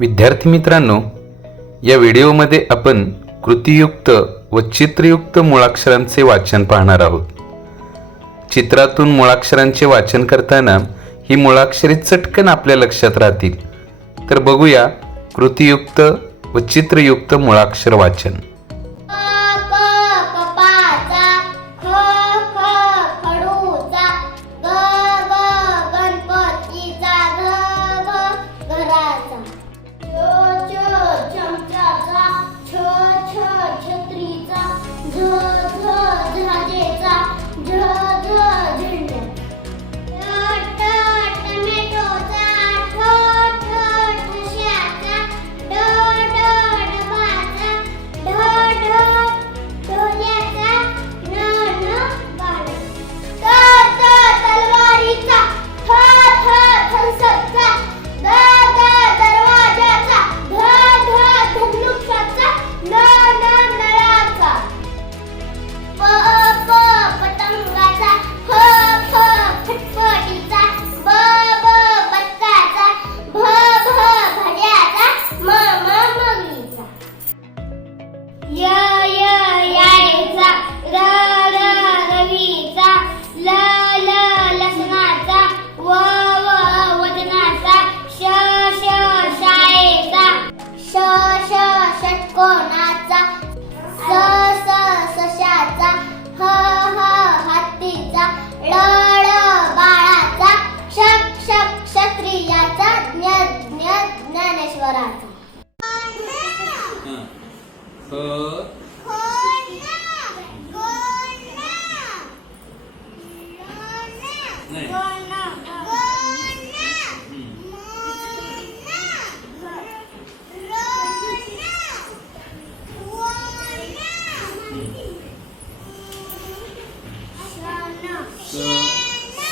विद्यार्थी मित्रांनो या व्हिडिओमध्ये आपण कृतीयुक्त व चित्रयुक्त मुळाक्षरांचे वाचन पाहणार आहोत. चित्रातून मुळाक्षरांचे वाचन करताना ही मुळाक्षरे चटकन आपल्या लक्षात राहतील. तर बघूया कृतीयुक्त व चित्रयुक्त मुळाक्षर वाचन.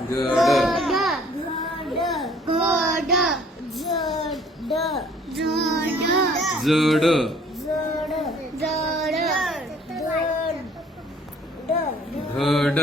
गड गड जड. जड. जड घड.